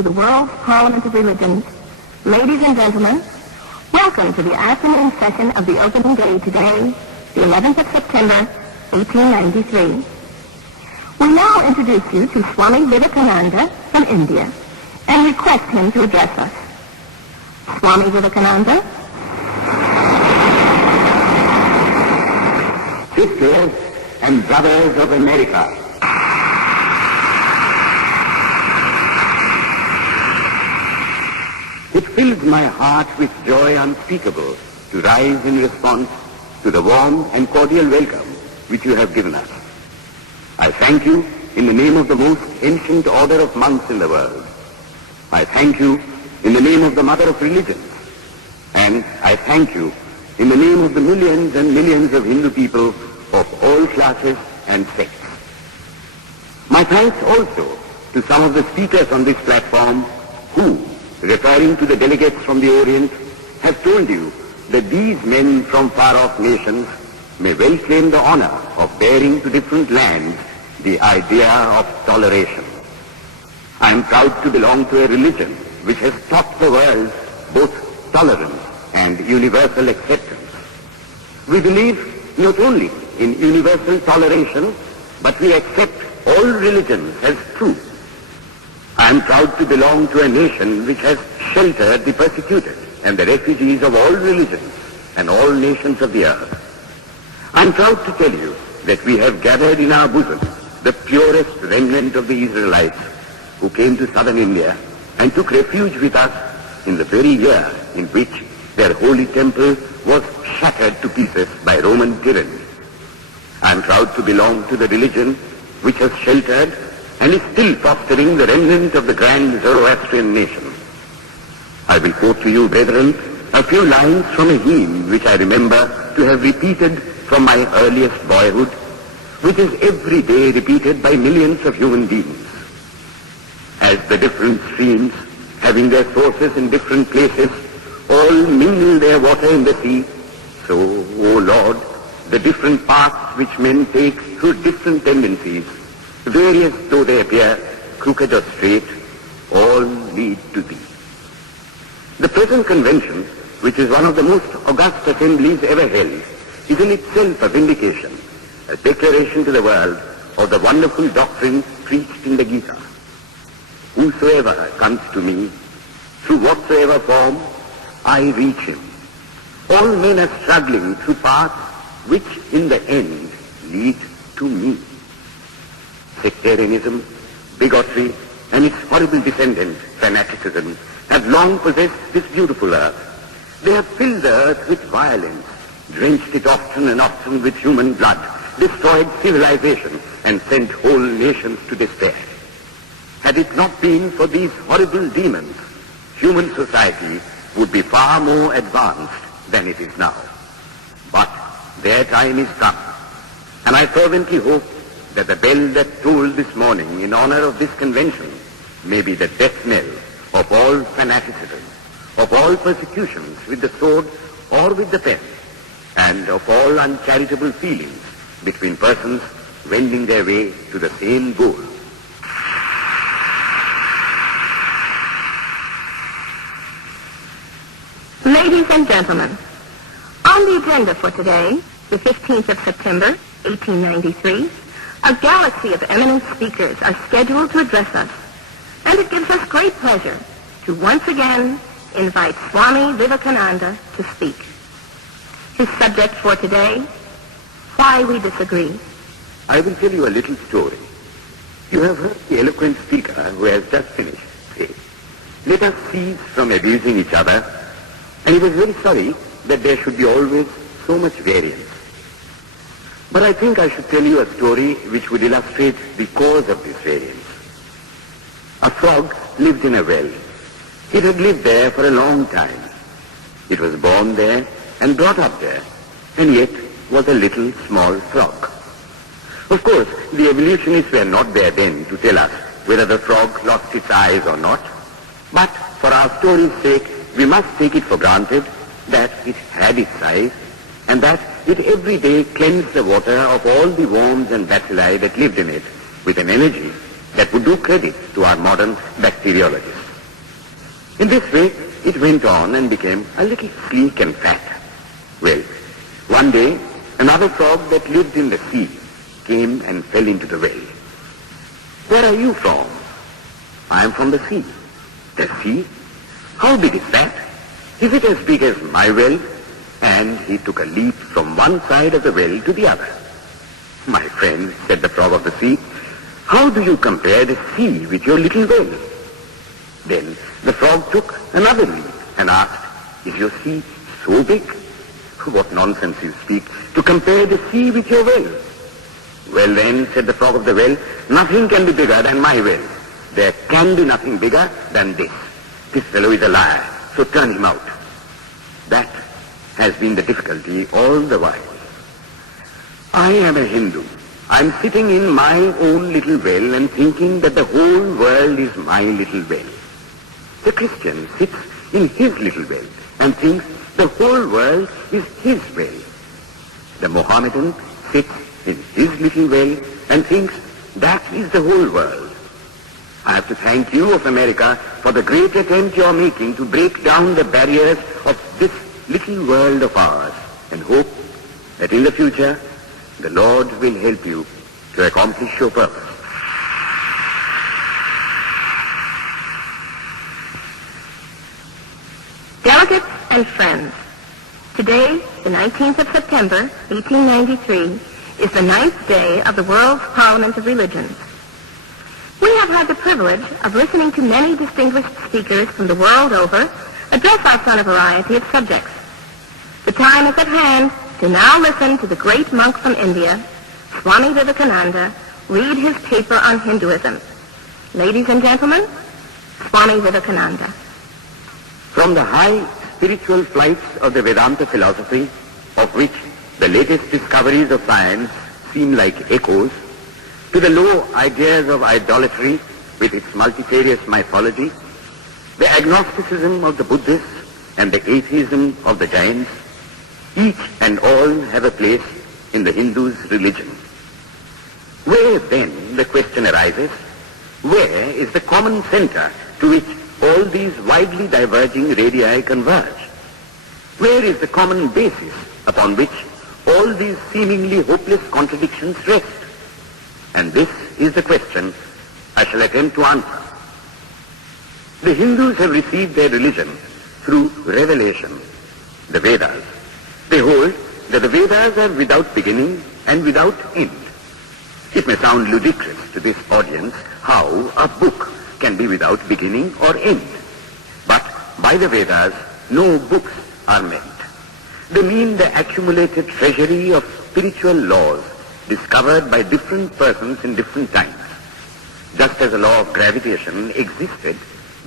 to the World's Parliament of Religions. Ladies and gentlemen, welcome to the afternoon session of the opening day today, the 11th of September, 1893. We now introduce you to Swami Vivekananda from India and request him to address us. Swami Vivekananda. Sisters and brothers of America, it fills my heart with joy unspeakable to rise in response to the warm and cordial welcome which you have given us. I thank you in the name of the most ancient order of monks in the world. I thank you in the name of the mother of religions. And I thank you in the name of the millions and millions of Hindu people of all classes and sects. My thanks also to some of the speakers on this platform who, referring to the delegates from the Orient, have told you that these men from far-off nations may well claim the honor of bearing to different lands the idea of toleration. I am proud to belong to a religion which has taught the world both tolerance and universal acceptance. We believe not only in universal toleration, but we accept all religions as true. I am proud to belong to a nation which has sheltered the persecuted and the refugees of all religions and all nations of the earth. I am proud to tell you that we have gathered in our bosom the purest remnant of the Israelites who came to southern India and took refuge with us in the very year in which their holy temple was shattered to pieces by Roman tyranny. I am proud to belong to the religion which has sheltered and is still fostering the remnant of the grand Zoroastrian nation. I will quote to you, brethren, a few lines from a hymn which I remember to have repeated from my earliest boyhood, which is every day repeated by millions of human beings. As the different streams, having their sources in different places, all mingle their water in the sea, so, O Lord, the different paths which men take through different tendencies, various though they appear, crooked or straight, all lead to Thee. The present convention, which is one of the most august assemblies ever held, is in itself a vindication, a declaration to the world of the wonderful doctrine preached in the Gita. Whosoever comes to me, through whatsoever form, I reach him. All men are struggling through paths which in the end lead to me. Sectarianism, bigotry, and its horrible descendant, fanaticism, have long possessed this beautiful earth. They have filled the earth with violence, drenched it often and often with human blood, destroyed civilization, and sent whole nations to despair. Had it not been for these horrible demons, human society would be far more advanced than it is now. But their time is come, and I fervently hope that the bell that tolled this morning in honor of this convention may be the death knell of all fanaticism, of all persecutions with the sword or with the pen, and of all uncharitable feelings between persons wending their way to the same goal. Ladies and gentlemen, on the agenda for today, the 15th of September, 1893, a galaxy of eminent speakers are scheduled to address us, and it gives us great pleasure to once again invite Swami Vivekananda to speak. His subject for today, Why We Disagree. I will tell you a little story. You have heard the eloquent speaker who has just finished say, let us cease from abusing each other, and he was very sorry that there should be always so much variance. But I think I should tell you a story which would illustrate the cause of this variance. A frog lived in a well. It had lived there for a long time. It was born there and brought up there, and yet was a little small frog. Of course, the evolutionists were not there then to tell us whether the frog lost its eyes or not, but for our story's sake, we must take it for granted that it had its eyes, and that it every day cleansed the water of all the worms and bacilli that lived in it with an energy that would do credit to our modern bacteriologists. In this way, it went on and became a little sleek and fat. Well, one day, another frog that lived in the sea came and fell into the well. Where are you from? I am from the sea. The sea? How big is that? Is it as big as my well? And he took a leap from one side of the well to the other. My friend, said the frog of the sea, how do you compare the sea with your little well? Then the frog took another leap and asked, is your sea so big? What nonsense you speak, to compare the sea with your well. Well then, said the frog of the well, nothing can be bigger than my well. There can be nothing bigger than this. This fellow is a liar, so turn him out. That has been the difficulty all the while. I am a Hindu. I am sitting in my own little well and thinking that the whole world is my little well. The Christian sits in his little well and thinks the whole world is his well. The Mohammedan sits in his little well and thinks that is the whole world. I have to thank you of America for the great attempt you are making to break down the barriers of this little world of ours, and hope that in the future the Lord will help you to accomplish your purpose. Delegates and friends, today, the 19th of September, 1893, is the 9th day of the World's Parliament of Religions. We have had the privilege of listening to many distinguished speakers from the world over address us on a variety of subjects. The time is at hand to now listen to the great monk from India, Swami Vivekananda, read his paper on Hinduism. Ladies and gentlemen, Swami Vivekananda. From the high spiritual flights of the Vedanta philosophy, of which the latest discoveries of science seem like echoes, to the low ideas of idolatry with its multifarious mythology, the agnosticism of the Buddhists and the atheism of the Jains, each and all have a place in the Hindu's religion. Where then, the question arises, where is the common center to which all these widely diverging radii converge? Where is the common basis upon which all these seemingly hopeless contradictions rest? And this is the question I shall attempt to answer. The Hindus have received their religion through revelation, the Vedas. They hold that the Vedas are without beginning and without end. It may sound ludicrous to this audience how a book can be without beginning or end. But by the Vedas, no books are meant. They mean the accumulated treasury of spiritual laws discovered by different persons in different times. Just as the law of gravitation existed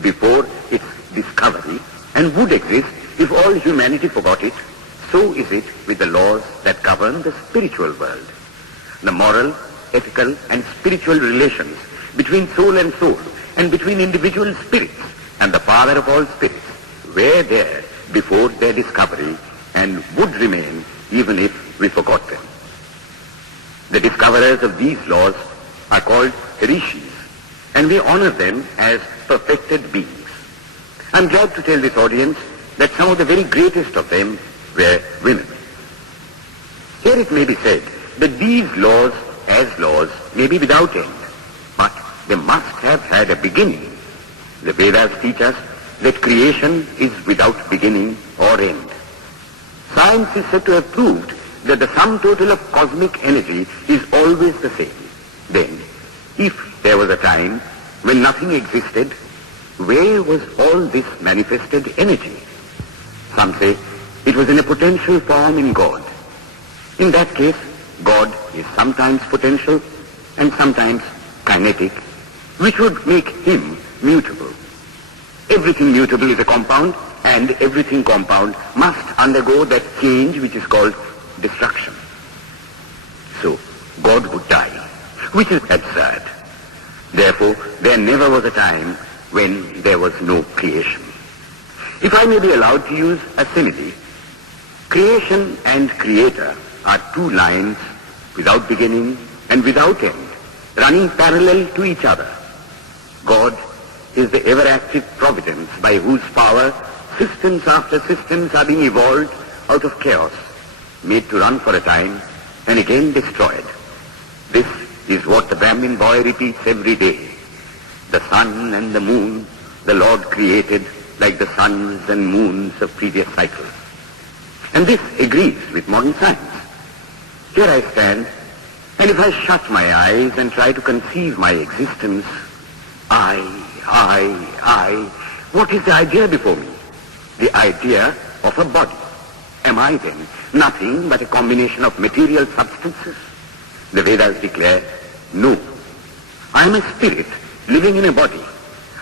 before its discovery and would exist if all humanity forgot it, so is it with the laws that govern the spiritual world. The moral, ethical, and spiritual relations between soul and soul and between individual spirits and the Father of all spirits were there before their discovery and would remain even if we forgot them. The discoverers of these laws are called rishis, and we honor them as perfected beings. I'm glad to tell this audience that some of the very greatest of them were women. Here it may be said that these laws, as laws, may be without end, but they must have had a beginning. The Vedas teach us that creation is without beginning or end. Science is said to have proved that the sum total of cosmic energy is always the same. Then, if there was a time when nothing existed, where was all this manifested energy? Some say it was in a potential form in God. In that case, God is sometimes potential and sometimes kinetic, which would make him mutable. Everything mutable is a compound, and everything compound must undergo that change which is called destruction. So, God would die, which is absurd. Therefore, there never was a time when there was no creation. If I may be allowed to use a simile, creation and creator are two lines without beginning and without end, running parallel to each other. God is the ever-active providence by whose power systems after systems are being evolved out of chaos, made to run for a time, and again destroyed. This is what the Brahmin boy repeats every day. The sun and the moon the Lord created like the suns and moons of previous cycles. And this agrees with modern science. Here I stand, and if I shut my eyes and try to conceive my existence, I, what is the idea before me? The idea of a body. Am I then nothing but a combination of material substances? The Vedas declare, no. I am a spirit living in a body.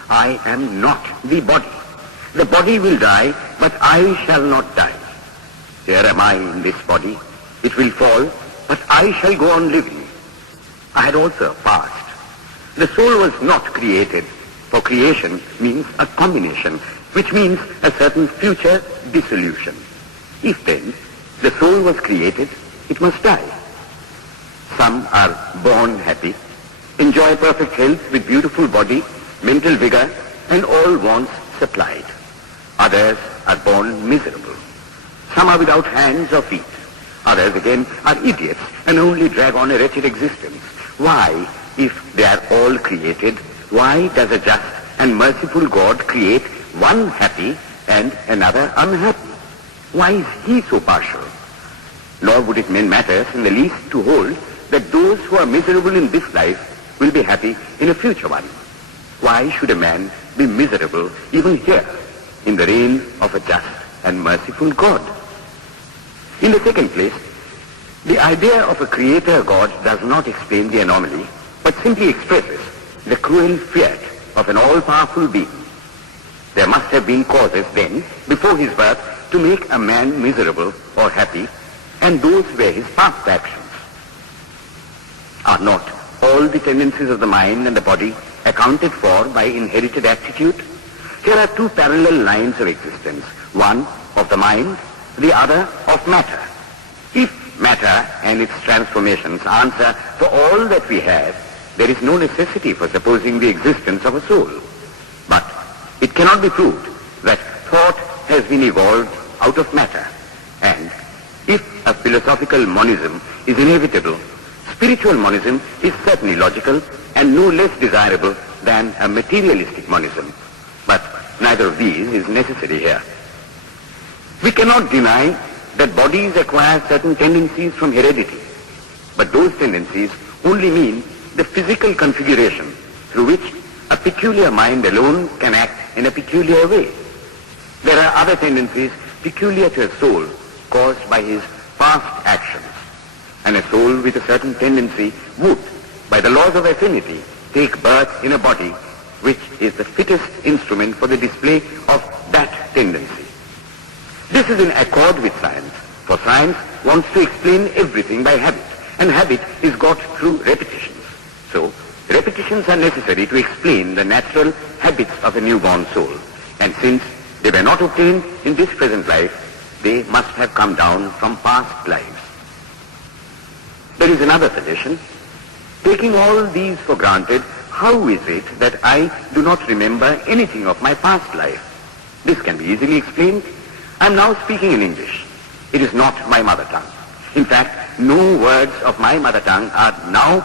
I am not the body. The body will die, but I shall not die. Here am I in this body. It will fall, but I shall go on living. I had also a past. The soul was not created, for creation means a combination, which means a certain future dissolution. If then the soul was created, it must die. Some are born happy, enjoy perfect health with beautiful body, mental vigor, and all wants supplied. Others are born miserable. Some are without hands or feet. Others again are idiots and only drag on a wretched existence. Why, if they are all created, why does a just and merciful God create one happy and another unhappy? Why is he so partial? Nor would it matter in the least to hold that those who are miserable in this life will be happy in a future one. Why should a man be miserable even here in the reign of a just and merciful God? In the second place, the idea of a creator God does not explain the anomaly, but simply expresses the cruel fiat of an all-powerful being. There must have been causes then, before his birth, to make a man miserable or happy, and those were his past actions. Are not all the tendencies of the mind and the body accounted for by inherited aptitude? Here are two parallel lines of existence, one of the mind, the other of matter. If matter and its transformations answer for all that we have, there is no necessity for supposing the existence of a soul. But it cannot be proved that thought has been evolved out of matter. And if a philosophical monism is inevitable, spiritual monism is certainly logical and no less desirable than a materialistic monism. But neither of these is necessary here. We cannot deny that bodies acquire certain tendencies from heredity, but those tendencies only mean the physical configuration through which a peculiar mind alone can act in a peculiar way. There are other tendencies peculiar to a soul caused by his past actions, and a soul with a certain tendency would, by the laws of affinity, take birth in a body which is the fittest instrument for the display of that tendency. This is in accord with science, for science wants to explain everything by habit, and habit is got through repetitions. So, repetitions are necessary to explain the natural habits of a newborn soul, and since they were not obtained in this present life, they must have come down from past lives. There is another suggestion. Taking all these for granted, how is it that I do not remember anything of my past life? This can be easily explained. I am now speaking in English. It is not my mother tongue. In fact, no words of my mother tongue are now